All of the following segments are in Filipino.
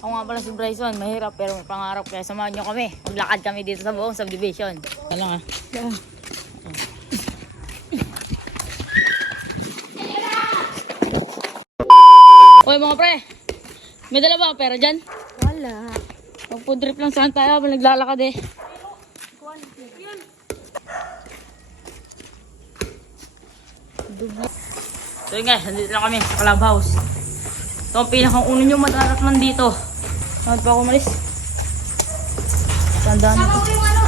Ako nga pala si Bryson, mahirap pero may pangarap kaya samahan nyo kami. Maglakad kami dito sa buong subdivision. Yan lang ah. Oy mga pre, may dala ba pera dyan? Wala. Magpudrip lang saan tayo habang naglalakad eh. So yun guys, nandito lang kami sa clubhouse. Ito ang pinakang uno nyo matarakman dito. Saan pa ako umalis? Tandaan nito. Saka yung ano,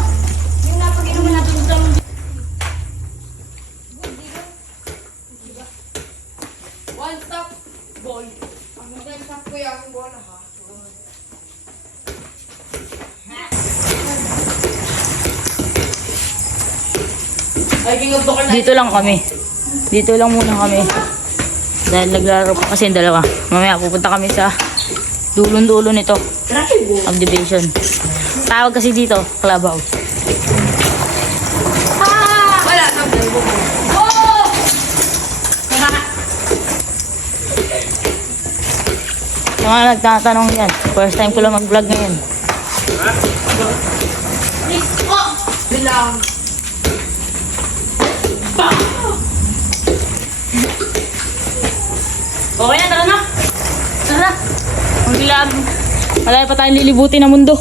yung napag-inuman natin sa One stop ball. Ang magandang stop ko yung bola ha. Dito lang kami. Dito lang muna kami. Dahil naglaro pa kasi yung dalawa. Mamaya pupunta kami sa dulon-dulo nito. Subdivision. Tawag kasi dito, clubhouse. Wala na mo. Yung mga nagtatanong yan. First time ko lang mag-vlog ngayon. Bilang. Okay na, tara na. Tara na. Magbilang. Malaya pa tayong lilibutin na mundo.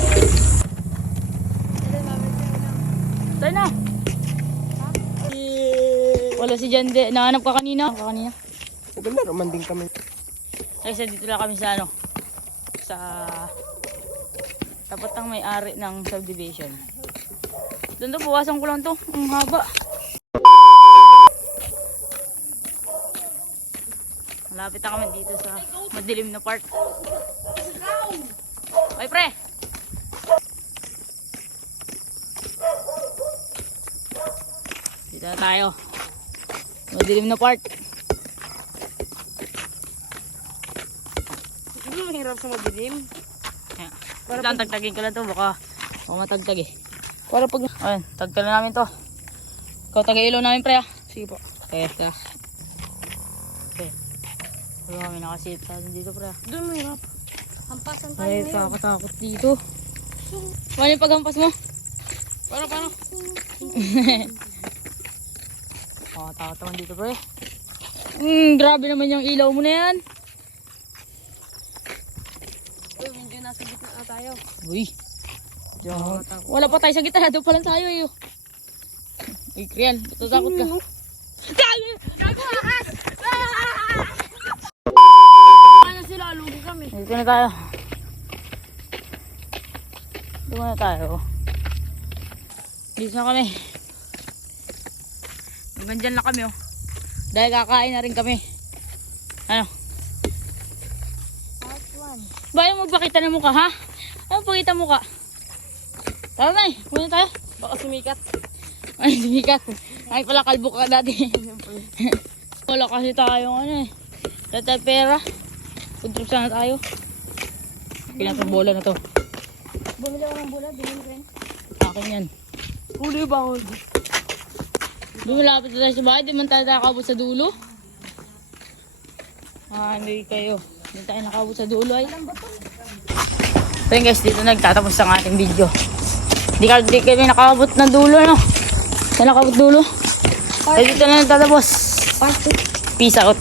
Tara na. Wala si Jande. Nahanap ka kanina. Maganda naman din kami. Kasi dito lang kami sa ano. Sa tapat ng may-ari ng subdivision. Doon to, buwasan ko lang to. Ang haba. Malapit na kami dito sa madilim na part. Ay pre! Dito na tayo. Madilim na part. Hindi mahirap sa madilim. Para lang tagtagin ko lang to. Baka matagtag eh. Para pag... Ayun, tagtag na namin to. Ikaw taga-ilaw namin pre ah. Sige po. Okay, tara. Okay. Wala kami nakasita dito pre ah. Doon mahirap. hampasan tayo Ay, ngayon. kakatakot dito. Paano yung paghampas mo? Paano? Takot naman dito pre. Grabe naman yung ilaw mo na yan. Uy, medyo nasa gitna na tayo. Uy. Wala pa tayo sa gitna. Doon pa lang tayo eh. Uy, Krian. Takot ka. Ano sila? Lugi kami. Dito na tayo. Dito na tayo. Dito na kami. Hanggang dyan na kami oh. Dahil kakain na rin kami. Ano? Part 1. Bayo magpakita ng mukha ha? Ano pakita mukha? Tara na eh. Muna tayo. Baka sumikat. Ay, sumikat. Ay pala kalbo ka dati. Wala kasi tayong ano eh. Wala tayo pera. Food trip sana tayo. Pinatang bola na to. Bumili ako ng bola, binili rin. Akin yan. Huli ba ako? Lumilapit na tayo sa bahay. Di man tayo nakakabot sa dulo. Hindi kayo. Hindi tayo nakakabot sa dulo ay. So yun guys, dito nagtatapos ang ating video. Di kami nakakabot na dulo no. Tayo nakakabot dulo. So dito na nagtatapos. Part 2. Peace out.